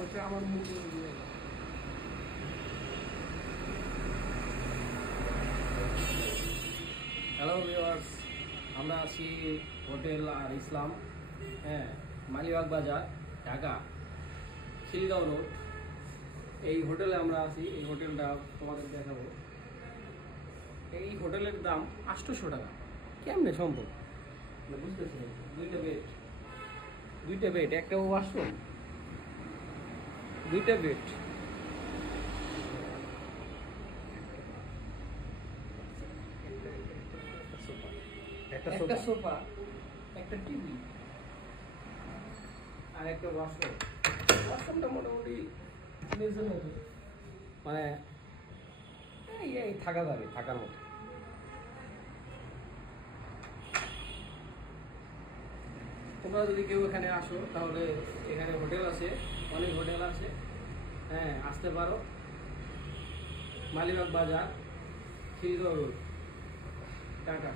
হচ্ছে আমার মুখ। হ্যালো ভিউয়ার্স, আমরা আছি হোটেল আর ইসলাম, হ্যাঁ, মালিবাগ বাজার, ঢাকা, খিলগাঁও রোড। এই হোটেলে আমরা আছি। এই হোটেলটা তোমাদের দেখাবো। এই হোটেলের দাম 800 টাকা। কেমনে সম্ভব বুঝতেছি না। দুইটা বেড, একটা ওয়াশরুম, দুইটা বেড। একটা সোফা, একটা টিভি আর একটা ওয়াশরুম। ওয়াশরুমটা মোটামুটি মানে এই থাকা যাবে, থাকার মতো। তোমরা যদি কেউ এখানে আসো তাহলে এখানে হোটেল আছে, অনেক হোটেল আছে, হ্যাঁ, আসতে পারো। মালিবাগ বাজার, খিলগাঁও রোড, টাটা।